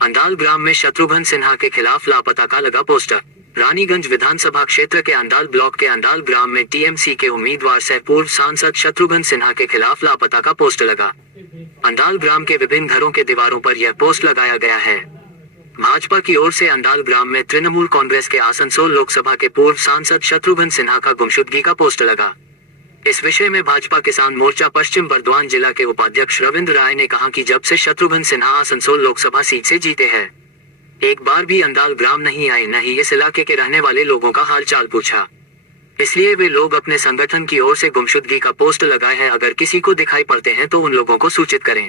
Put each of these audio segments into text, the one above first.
अंडाल ग्राम में शत्रुघ्न सिन्हा के खिलाफ लापता का लगा पोस्टर। रानीगंज विधानसभा क्षेत्र के अंडाल ब्लॉक के अंडाल ग्राम में टीएमसी के उम्मीदवार सह पूर्व सांसद शत्रुघ्न सिन्हा के खिलाफ लापता का पोस्टर लगा। अंडाल ग्राम के विभिन्न घरों के दीवारों पर यह पोस्ट लगाया गया है। भाजपा की ओर से अंडाल ग्राम में तृणमूल कांग्रेस के आसनसोल लोकसभा के पूर्व सांसद शत्रुघ्न सिन्हा का गुमशुदगी का पोस्टर लगा। इस विषय में भाजपा किसान मोर्चा पश्चिम बर्दवान जिला के उपाध्यक्ष रविंद्र राय ने कहा कि जब से शत्रुघ्न सिन्हा आसनसोल लोकसभा सीट से जीते हैं, एक बार भी अंडाल ग्राम नहीं आए, न ही इस इलाके के रहने वाले लोगों का हालचाल पूछा। इसलिए वे लोग अपने संगठन की ओर से गुमशुदगी का पोस्टर लगाए हैं। अगर किसी को दिखाई पड़ते हैं तो उन लोगों को सूचित करें।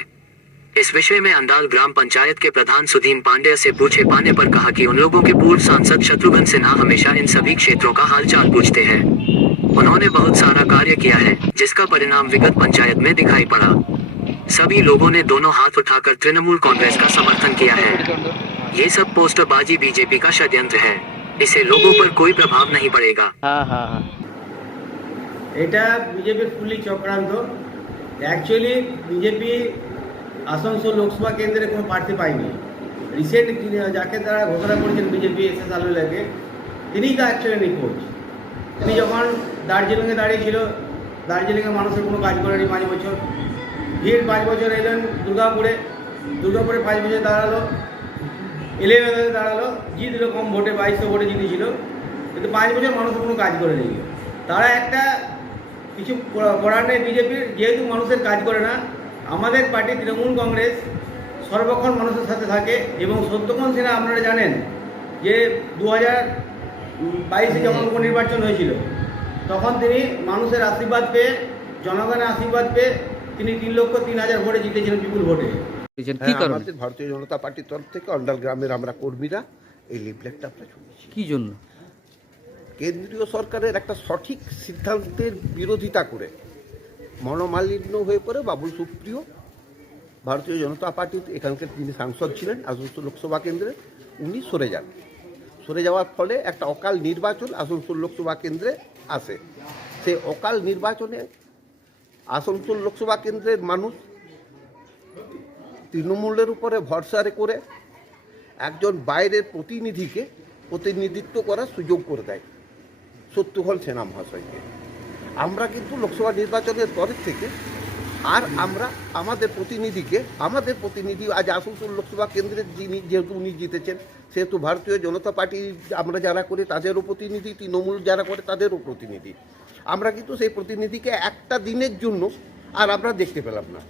इस विषय में अंडाल ग्राम पंचायत के प्रधान सुधीन पांडेय से पूछे पाने पर कहा कि उन लोगों के पूर्व सांसद शत्रुघ्न सिन्हा हमेशा इन सभी क्षेत्रों का हालचाल पूछते हैं। उन्होंने बहुत सारा कार्य किया है, जिसका परिणाम विगत पंचायत में दिखाई पड़ा। सभी लोगों ने दोनों हाथ उठाकर तृणमूल कांग्रेस का समर्थन किया है। ये सब पोस्टरबाजी बीजेपी का षड्यंत्र है, इससे लोगों पर कोई प्रभाव नहीं पड़ेगा। এটা বিজেপির ফুলি চক্রান্ত। অ্যাকচুয়ালি বিজেপি আসানসোল লোকসভা কেন্দ্রে কোনো প্রার্থী পায়নি। রিসেন্ট যাকে তারা ঘোষণা করেছেন বিজেপি এসএস আলুলাকে, তিনিই তো অ্যাকচুয়ালি নিখোঁজ। তিনি যখন দার্জিলিংয়ে দাঁড়িয়েছিল, দার্জিলিংয়ে মানুষের কোনো কাজ করেনি 5 বছর। ফির 5 বছর এলেন দুর্গাপুরে 5 বছর দাঁড়ালো, 11 দাঁড়ালো, জিতলো কম ভোটে, 2200 ভোটে জিতেছিল, কিন্তু 5 বছর মানুষের কোনো কাজ করেনি। তারা একটা কিছু করার নেই বিজেপির, যেহেতু মানুষের কাজ করে না। আমাদের পার্টি তৃণমূল কংগ্রেস সর্বক্ষণ মানুষের সাথে থাকে এবং শত্রুঘ্ন সিনহা আপনারা জানেন যে 2022-এ যখন উপনির্বাচন হয়েছিল, তখন তিনি মানুষের আশীর্বাদ পেয়ে, জনগণের আশীর্বাদ পেয়ে তিনি 3,03,000 ভোটে জিতেছিলেন, বিপুল ভোটে। আমাদের ভারতীয় জনতা পার্টির তরফ থেকে অন্ডাল গ্রামের আমরা কর্মীরা এই লিফলেটটা আমরা শুনেছি। কি জন্য? কেন্দ্রীয় সরকারের একটা সঠিক সিদ্ধান্তের বিরোধিতা করে মনোমালিন্য হয়ে পড়ে বাবুল সুপ্রিয় ভারতীয় জনতা পার্টির এখানকার তিনি সাংসদ ছিলেন আসানসোল লোকসভা কেন্দ্রে, উনি সরে যান। সরে যাওয়ার ফলে একটা অকাল নির্বাচন আসানসোল লোকসভা কেন্দ্রে আসে। সেই অকাল নির্বাচনে আসানসোল লোকসভা কেন্দ্রের মানুষ তৃণমূলের উপরে ভরসা করে একজন বাইরের প্রতিনিধিকে প্রতিনিধিত্ব করার সুযোগ করে দেয়, শত্রুঘ্ন সিনহা মহাশয়কে। আমরা কিন্তু লোকসভা নির্বাচনের পরের থেকে আর আমরা আমাদের প্রতিনিধি আজ আসানসোল লোকসভা কেন্দ্রের যিনি, যেহেতু উনি জিতেছেন, সেহেতু ভারতীয় জনতা পার্টি আমরা যারা করি তাদেরও প্রতিনিধি, তৃণমূল যারা করে তাদেরও প্রতিনিধি। আমরা কিন্তু সেই প্রতিনিধিকে একটা দিনের জন্য আর আমরা দেখতে পেলাম না।